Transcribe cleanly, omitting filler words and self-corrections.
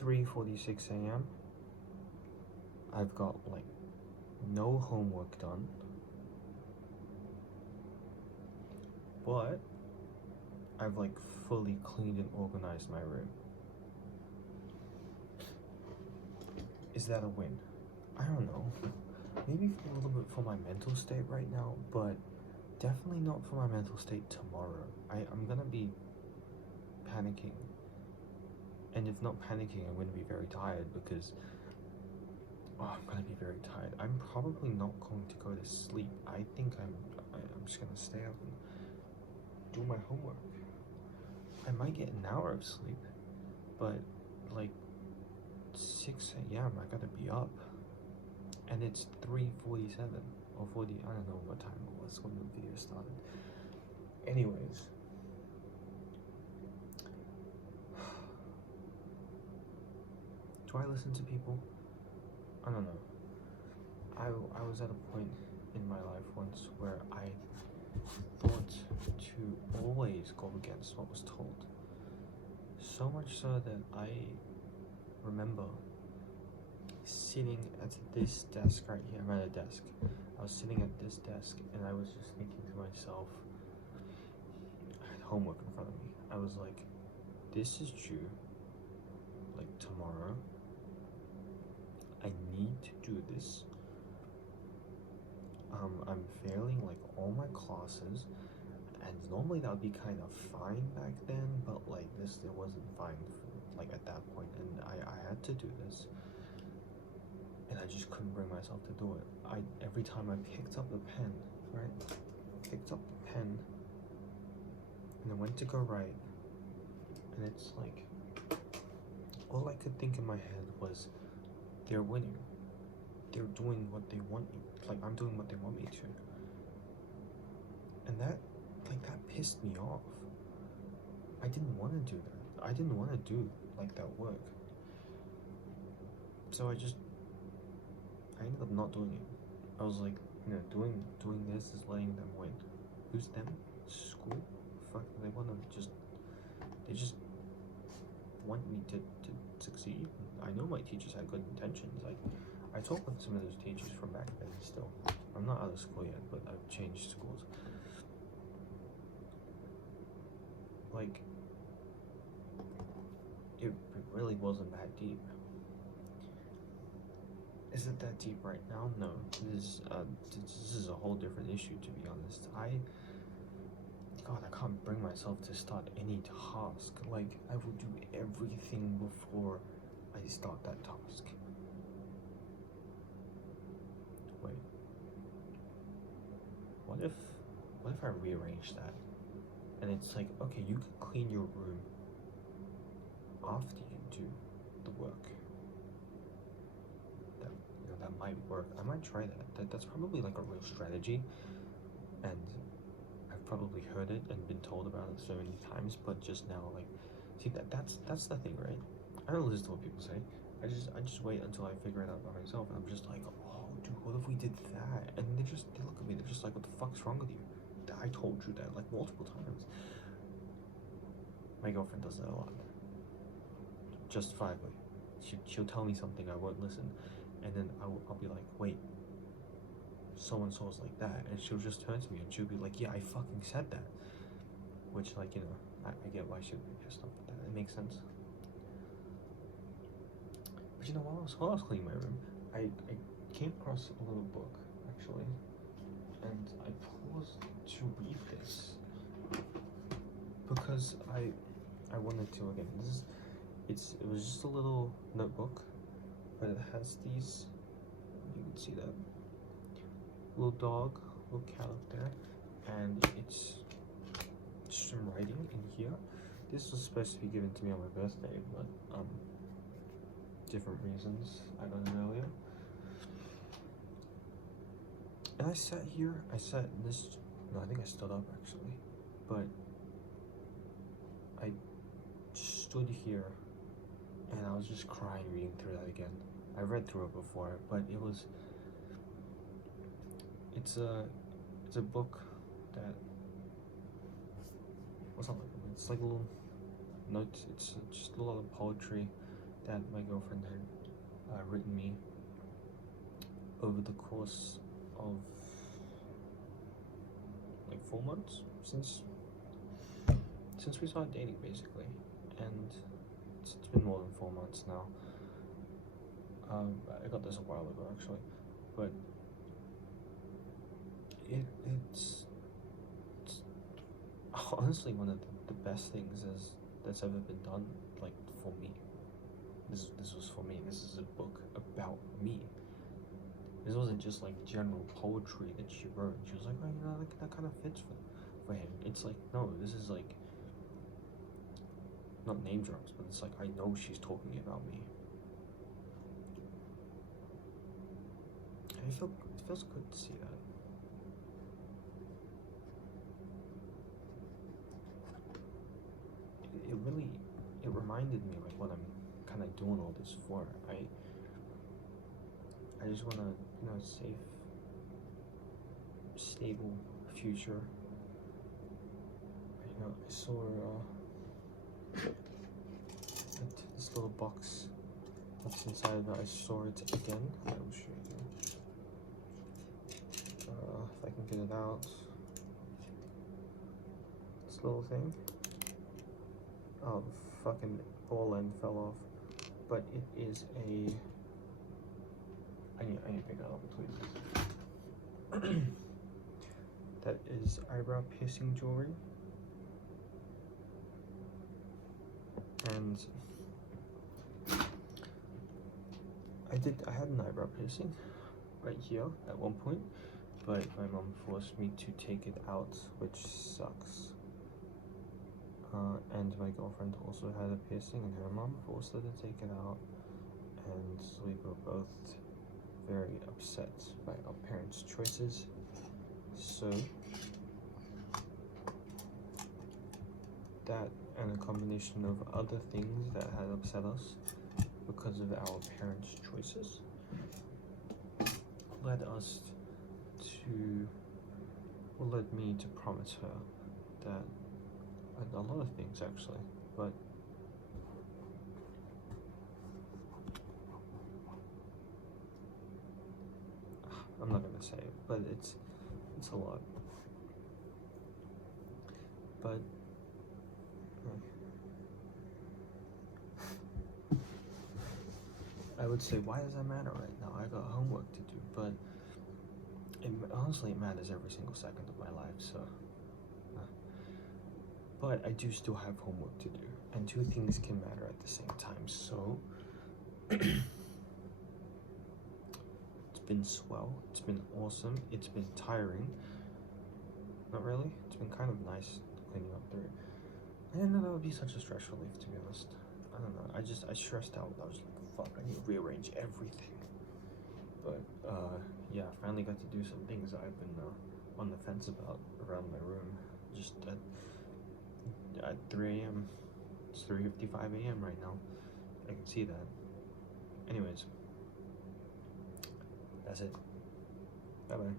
3:46 a.m. I've got like no homework done, but I've like fully cleaned and organized my room. Is that a win? I don't know. Maybe a little bit for my mental state right now, but definitely not for my mental state tomorrow. I'm gonna be panicking. And if not panicking, I'm gonna be very tired because I'm gonna be very tired. I'm probably not going to go to sleep. I think I'm just gonna stay up and do my homework. I might get an hour of sleep, but like 6 a.m. I gotta be up. And it's 3:47 or 40, I don't know what time it was when the video started. Anyways. Do I listen to people? I don't know. I was at a point in my life once where I thought to always go against what was told. So much so that I remember sitting at this desk right here. I'm at a desk. I was sitting at this desk and I was just thinking to myself, I had homework in front of me. I was like, this is due like tomorrow. I need to do this. I'm failing like all my classes, and normally that would be kind of fine back then, but like it wasn't fine like at that point, and I had to do this, and I just couldn't bring myself to do it. Every time I picked up the pen, right, and I went to go write, and it's like all I could think in my head was, they're winning. They're doing what they want me. Like I'm doing what they want me to. And that pissed me off. I didn't want to do that. I didn't want to do like that work. So I ended up not doing it. I was like, doing this is letting them win. Who's them? School? Fuck, they just want me to succeed. I know my teachers had good intentions. I talk with some of those teachers from back then still. I'm not out of school yet, but I've changed schools. Like, it really wasn't that deep. Is it that deep right now? No. This is a whole different issue, to be honest. God, I can't bring myself to start any task. Like, I will do everything before I start that task. Wait. What if I rearrange that? And it's like, okay, you can clean your room after you do the work. That might work. I might try that. That's probably like a real strategy, and I've probably heard it and been told about it so many times, but just now, like, see, that's the thing, right? I don't listen to what people say. I just wait until I figure it out by myself, and I'm just like, oh dude, what if we did that? And they look at me, they're just like, what the fuck's wrong with you? I told you that like multiple times. My girlfriend does that a lot. Justifiably. She'll tell me something, I won't listen, and then I'll be like, wait, so-and-so's like that, and she'll just turn to me and she'll be like, yeah, I fucking said that. Which, like, I get why she'd be pissed off with that. It makes sense. But while I was cleaning my room, I came across a little book, actually, and I paused to read this because I wanted to. Again, it was just a little notebook, but it has these, you can see that little dog, little cat up there, and it's just some writing in here. This was supposed to be given to me on my birthday, but different reasons. I got it earlier. And I sat here, I think I stood up actually, but I stood here and I was just crying reading through that again. I read through it before, but it's a book that, it's like a little notes, it's just a lot of poetry, that my girlfriend had written me over the course of like 4 months since we started dating, basically, and it's been more than 4 months now. I got this a while ago, actually, but it's honestly one of the best things that's ever been done, like, for me. This was for me. This is a book about me. This wasn't just like general poetry that she wrote. She was like, oh, you know, that kind of fits for him. It's like, no, this is like, not name drops, but it's like, I know she's talking about me. And it feels good to see that. It reminded me like what I'm kind of doing all this for. I just want a, you know, safe, stable future. You know, I saw this little box that's inside of it. I saw it again. I will show you. If I can get it out. This little thing. Oh, fucking ball end fell off. But it is a. I need to pick that up, please. That is eyebrow piercing jewelry. And I had an eyebrow piercing right here at one point, but my mom forced me to take it out, which sucks. And my girlfriend also had a piercing, and her mom forced her to take it out, and we were both very upset by our parents' choices. So that, and a combination of other things that had upset us because of our parents' choices, led me to promise her that a lot of things, actually, but I'm not gonna say it, but it's a lot. But I would say, why does that matter right now? I got homework to do, but honestly, it matters every single second of my life, so. But I do still have homework to do, and two things can matter at the same time, so. It's been swell, it's been awesome, it's been tiring. Not really, it's been kind of nice cleaning up through it. I didn't know that would be such a stress relief, to be honest. I don't know, I stressed out. I was like, fuck, I need to rearrange everything. But, yeah, I finally got to do some things I've been on the fence about around my room. Just at 3 a.m. It's 3:55 a.m. right now. I can see that. Anyways, that's it. Bye-bye.